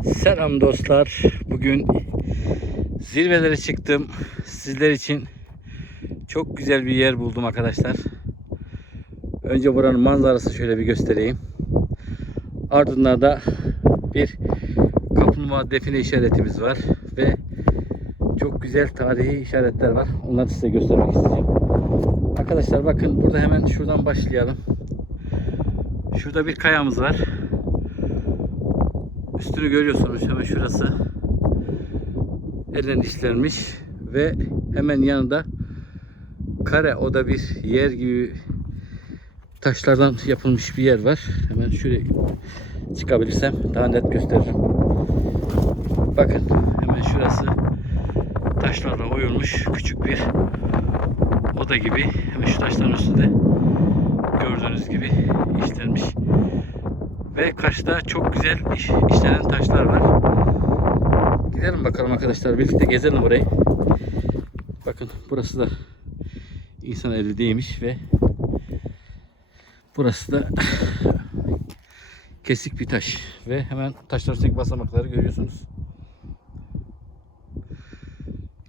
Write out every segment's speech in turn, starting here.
Selam dostlar. Bugün zirvelere çıktım. Sizler için çok güzel bir yer buldum arkadaşlar. Önce buranın manzarası şöyle bir göstereyim. Ardından da bir kaplumbağa define işaretimiz var ve çok güzel tarihi işaretler var. Onları size göstermek isteyeceğim. Arkadaşlar bakın burada hemen şuradan başlayalım. Şurada bir kayamız var. Üstünü görüyorsunuz hemen şurası. Ellen işlenmiş ve hemen yanında kare o da bir yer gibi taşlardan yapılmış bir yer var. Hemen şöyle çıkabilirsem daha net gösteririm. Bakın hemen şurası taşlarla oyulmuş küçük bir oda gibi. Hemen şu taşların üstünde gördüğünüz gibi işlenmiş. Ve karşıda çok güzel iş, işlenen taşlar var. Gidelim bakalım arkadaşlar. Birlikte gezelim burayı. Bakın burası da insan eli değmiş ve burası da kesik bir taş. Ve hemen taşlar üstteki basamakları görüyorsunuz.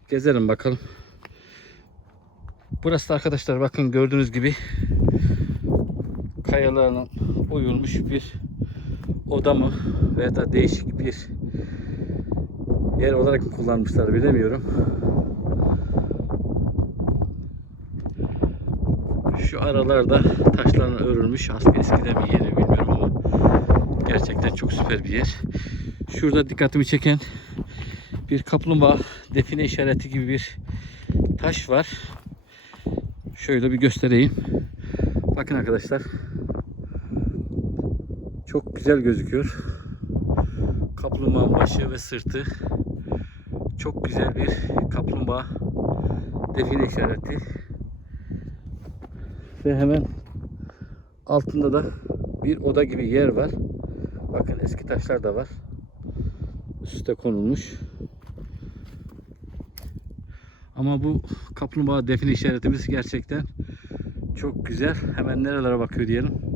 Gezelim bakalım. Burası da arkadaşlar bakın gördüğünüz gibi kayalarla oyulmuş bir oda mı veya da değişik bir yer olarak mı kullanmışlar bilemiyorum. Şu aralarda taşlarla örülmüş. Aslında eskiden bir yeri bilmiyorum ama gerçekten çok süper bir yer. Şurada dikkatimi çeken bir kaplumbağa define işareti gibi bir taş var. Şöyle bir göstereyim. Bakın arkadaşlar. Çok güzel gözüküyor. Kaplumbağanın başı ve sırtı. Çok güzel bir kaplumbağa define işareti. Ve hemen altında da bir oda gibi yer var. Bakın eski taşlar da var. Üste konulmuş. Ama bu kaplumbağa define işaretimiz gerçekten çok güzel. Hemen nerelere bakıyor diyelim.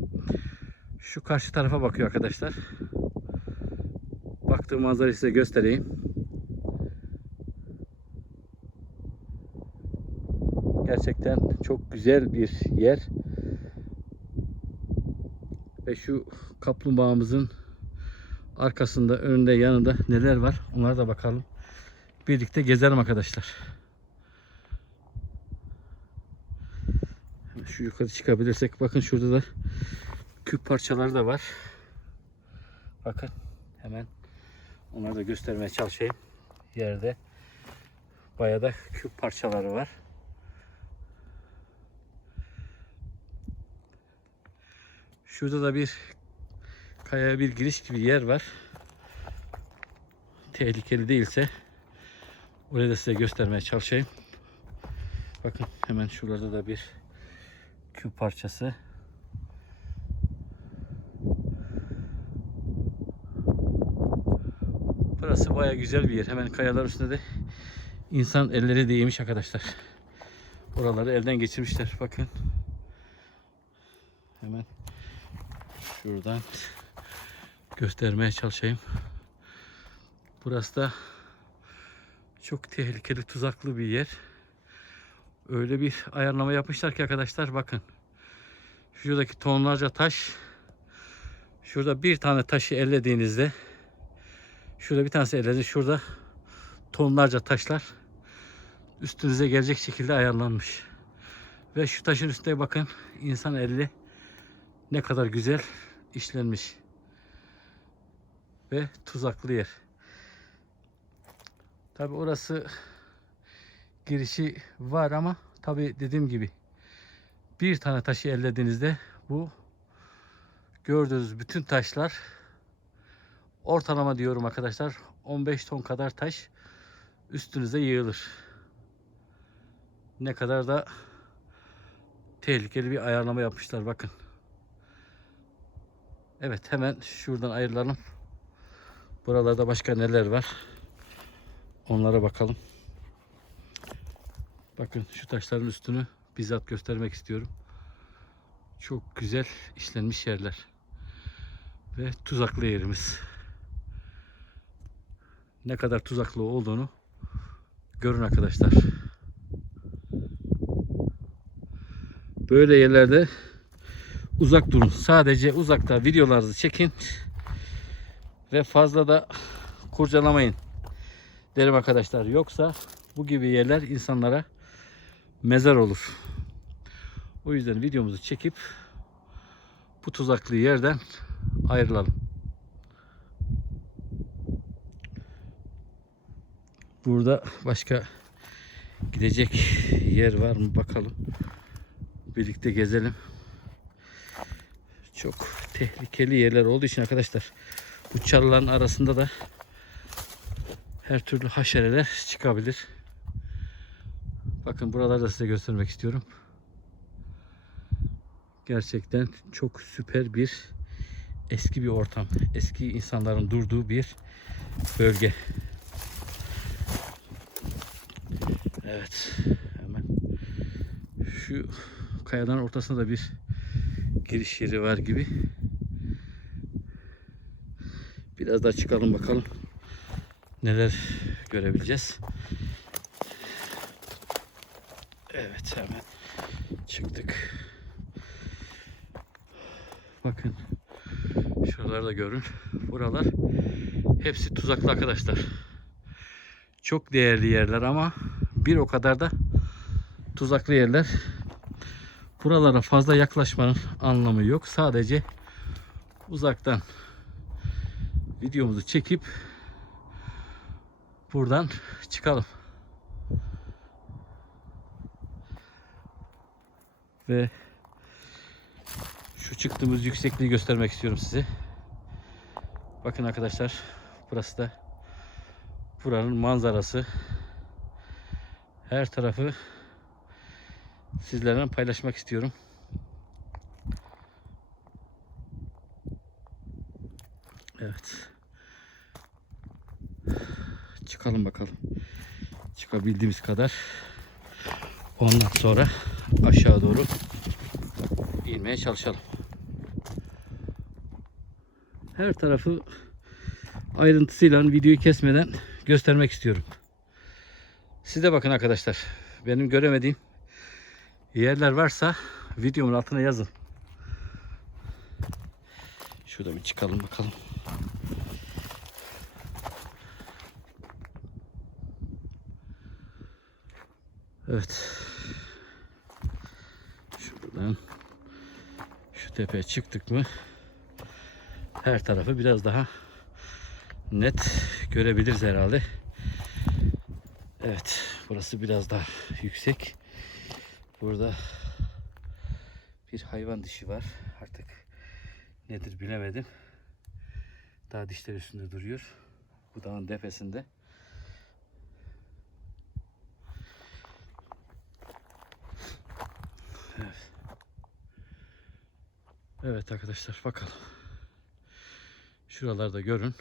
Şu karşı tarafa bakıyor arkadaşlar. Baktığım manzarayı size göstereyim. Gerçekten çok güzel bir yer. Ve şu kaplumbağamızın arkasında, önünde, yanında neler var? Onlara da bakalım. Birlikte gezelim arkadaşlar. Şu yukarı çıkabilirsek bakın şurada da küp parçaları da var. Bakın hemen onları da göstermeye çalışayım. Yerde bayağı da küp parçaları var. Şurada da bir kayaya bir giriş gibi yer var. Tehlikeli değilse orayı da size göstermeye çalışayım. Bakın hemen şurada da bir küp parçası. Burası baya güzel bir yer. Hemen kayalar üstünde de insan elleri değmiş arkadaşlar. Oraları elden geçirmişler. Bakın. Hemen şuradan göstermeye çalışayım. Burası da çok tehlikeli, tuzaklı bir yer. Öyle bir ayarlama yapmışlar ki arkadaşlar bakın. Şuradaki tonlarca taş. Şurada bir tane taşı ellediğinizde şurada bir tanesi elledi. Şurada tonlarca taşlar üstünüze gelecek şekilde ayarlanmış. Ve şu taşın üstüne bakın insan eli ne kadar güzel işlenmiş. Ve tuzaklı yer. Tabi orası girişi var ama tabi dediğim gibi bir tane taşı ellediğinizde bu gördüğünüz bütün taşlar ortalama diyorum arkadaşlar 15 ton kadar taş üstünüze yığılır. Ne kadar da tehlikeli bir ayarlama yapmışlar bakın. Evet hemen şuradan ayrılalım. Buralarda başka neler var? Onlara bakalım. Bakın şu taşların üstünü bizzat göstermek istiyorum. Çok güzel işlenmiş yerler. Ve tuzaklı yerimiz. Ne kadar tuzaklı olduğunu görün arkadaşlar. Böyle yerlerde uzak durun. Sadece uzakta videolarınızı çekin ve fazla da kurcalamayın derim arkadaşlar. Yoksa bu gibi yerler insanlara mezar olur. O yüzden videomuzu çekip bu tuzaklı yerden ayrılalım. Burada başka gidecek yer var mı bakalım. Birlikte gezelim. Çok tehlikeli yerler olduğu için arkadaşlar bu çalıların arasında da her türlü haşereler çıkabilir. Bakın buraları da size göstermek istiyorum. Gerçekten çok süper bir eski bir ortam. Eski insanların durduğu bir bölge. Evet. Hemen şu kayadan ortasında da bir giriş yeri var gibi. Biraz daha çıkalım bakalım. Neler görebileceğiz. Evet hemen çıktık. Bakın şuraları da görün. Buralar hepsi tuzaklı arkadaşlar. Çok değerli yerler ama bir o kadar da tuzaklı yerler. Buralara fazla yaklaşmanın anlamı yok. Sadece uzaktan videomuzu çekip buradan çıkalım. Ve şu çıktığımız yüksekliği göstermek istiyorum size. Bakın arkadaşlar burası da buranın manzarası. Her tarafı sizlerle paylaşmak istiyorum. Evet. Çıkalım bakalım. Çıkabildiğimiz kadar. Ondan sonra aşağı doğru inmeye çalışalım. Her tarafı ayrıntısıyla videoyu kesmeden göstermek istiyorum. Siz de bakın arkadaşlar. Benim göremediğim yerler varsa videomun altına yazın. Şurada bir çıkalım bakalım. Evet. Şuradan şu tepeye çıktık mı her tarafı biraz daha net görebiliriz herhalde. Evet, burası biraz daha yüksek. Burada bir hayvan dişi var. Artık nedir bilemedim. Daha dişler üstünde duruyor. Bu dağın tepesinde. Evet. Evet arkadaşlar bakalım. Şuralarda görün.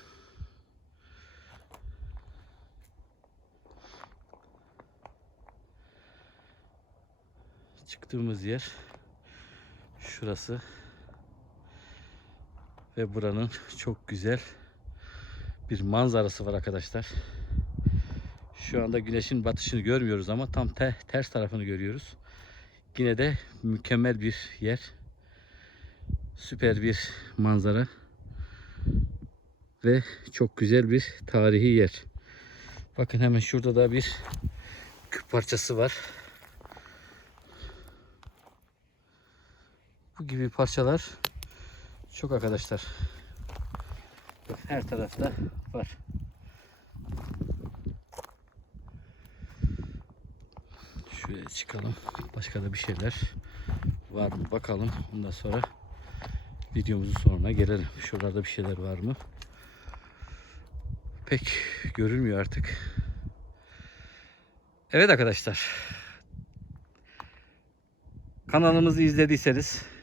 Çıktığımız yer şurası. Ve buranın çok güzel bir manzarası var arkadaşlar. Şu anda güneşin batışını görmüyoruz ama tam te ters tarafını görüyoruz. Yine de mükemmel bir yer. Süper bir manzara. Ve çok güzel bir tarihi yer. Bakın hemen şurada da bir küp parçası var. Bu gibi parçalar çok arkadaşlar. Her tarafta var. Şuraya çıkalım. Başka da bir şeyler var mı bakalım. Ondan sonra videomuzun sonuna gelelim. Şuralarda bir şeyler var mı? Pek görülmüyor artık. Evet arkadaşlar. Kanalımızı izlediyseniz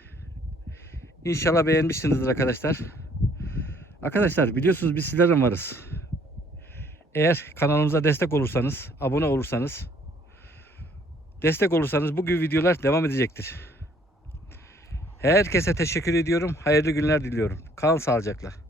inşallah beğenmişsinizdir arkadaşlar. Arkadaşlar biliyorsunuz biz sizlerle varız. Eğer kanalımıza destek olursanız, abone olursanız, destek olursanız bu gibi videolar devam edecektir. Herkese teşekkür ediyorum. Hayırlı günler diliyorum. Kalın sağlıcakla.